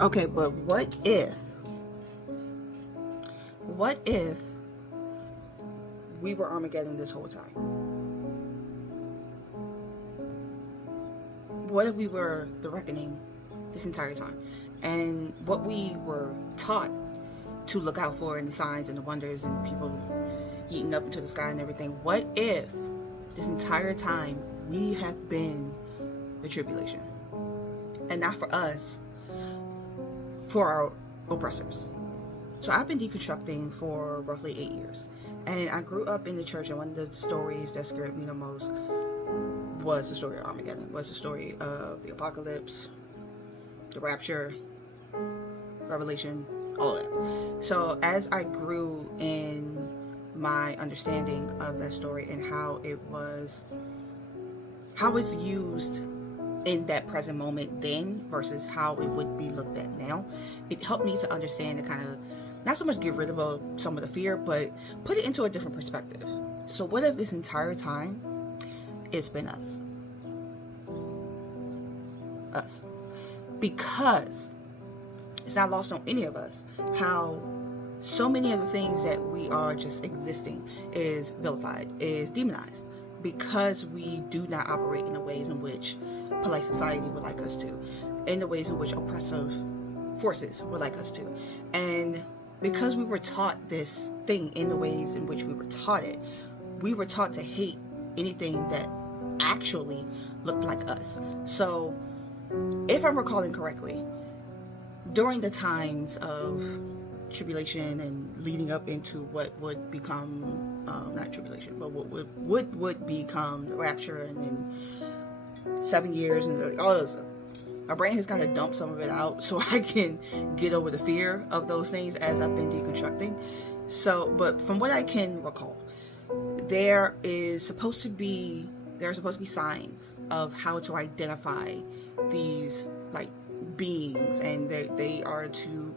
Okay, but what if we were Armageddon this whole time? What if we were the reckoning this entire time? And what we were taught to look out for in the signs and the wonders and people eating up into the sky and everything. What if this entire time we have been the tribulation? And not for us, for our oppressors. So I've been deconstructing for roughly 8 years. And I grew up in the church, and one of the stories that scared me the most was the story of Armageddon, was the story of the apocalypse, the rapture, Revelation, all of that. So as I grew in my understanding of that story and how it's used in that present moment then versus how it would be looked at now, it helped me to understand and kind of not so much get rid of some of the fear, but put it into a different perspective. So what if this entire time it's been us? Us. Because it's not lost on any of us how so many of the things that we are just existing is vilified, is demonized, because we do not operate in the ways in which polite society would like us to, in the ways in which oppressive forces would like us to. And because we were taught this thing in the ways in which we were taught it, we were taught to hate anything that actually looked like us. So, if I'm recalling correctly, during the times of tribulation and leading up into what would become, not tribulation, but what would become the rapture, and then 7 years and all this stuff, my brain has kind of dumped some of it out so I can get over the fear of those things as I've been deconstructing. So, but from what I can recall, there are supposed to be signs of how to identify these like beings, and they are to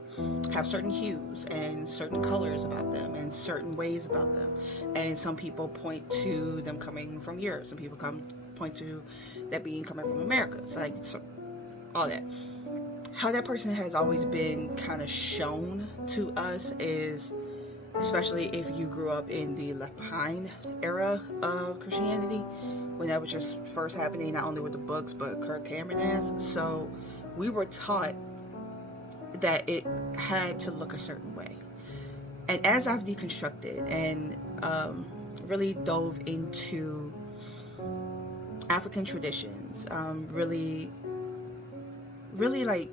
have certain hues and certain colors about them and certain ways about them. And some people point to them coming from Europe, some people point to that being coming from America. So all that, how that person has always been kind of shown to us is, especially if you grew up in the Left Behind era of Christianity, when that was just first happening, not only with the books, but Kirk Cameron as. So we were taught that it had to look a certain way. And as I've deconstructed and really dove into African traditions, really like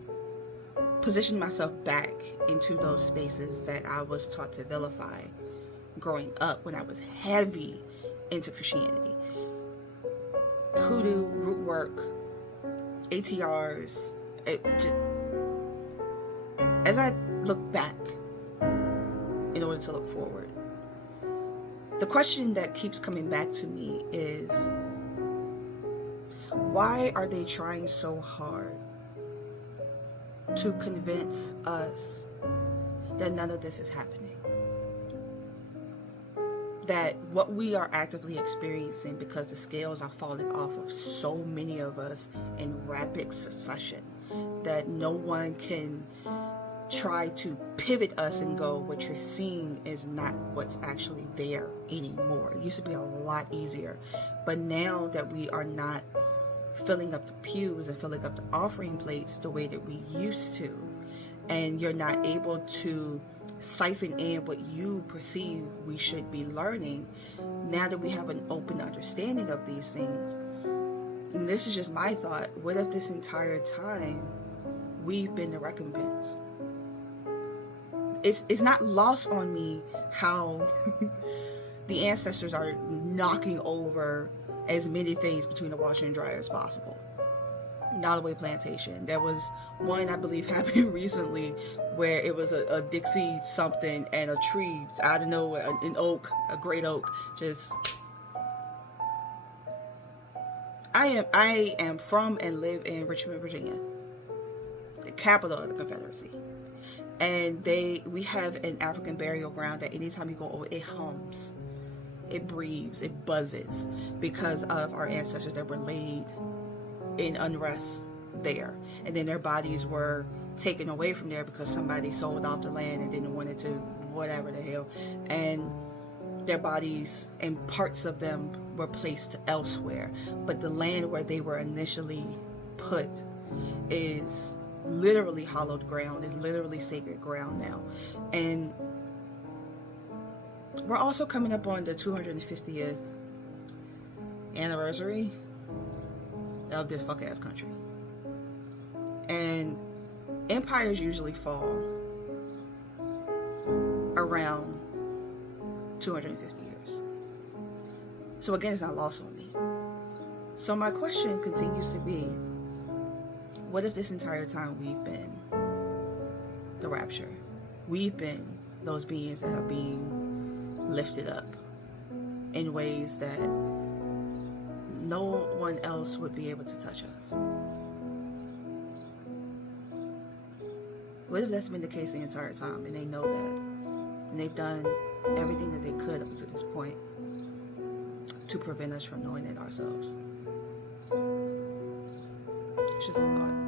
positioned myself back into those spaces that I was taught to vilify growing up when I was heavy into Christianity. Hoodoo, root work, ATRs, as I look back in order to look forward, the question that keeps coming back to me is, why are they trying so hard to convince us that none of this is happening? That what we are actively experiencing, because the scales are falling off of so many of us in rapid succession, that no one can try to pivot us and go, what you're seeing is not what's actually there anymore. It used to be a lot easier. But now that we are not filling up the pews and filling up the offering plates the way that we used to, and you're not able to siphon in what you perceive we should be learning, now that we have an open understanding of these things, and this is just my thought, what if this entire time we've been the recompense? It's not lost on me how the ancestors are knocking over as many things between the washer and dryer as possible. Nottoway Plantation. There was one, I believe, happened recently where it was a Dixie something and a tree out of nowhere, an oak, a great oak, just. I am from and live in Richmond, Virginia, the capital of the Confederacy. And we have an African burial ground that anytime you go over, it hums, it breathes, it buzzes, because of our ancestors that were laid in unrest there, and then their bodies were taken away from there because somebody sold off the land and didn't want it to, whatever the hell, and their bodies and parts of them were placed elsewhere. But the land where they were initially put is literally hallowed ground, is literally sacred ground now. And we're also coming up on the 250th anniversary of this fuck ass country. And empires usually fall around 250 years. So again, it's not lost on me. So my question continues to be, what if this entire time we've been the rapture? We've been those beings that are being lifted up in ways that no one else would be able to touch us. What if that's been the case the entire time and they know that? And they've done everything that they could up to this point to prevent us from knowing it ourselves. It's just a thought.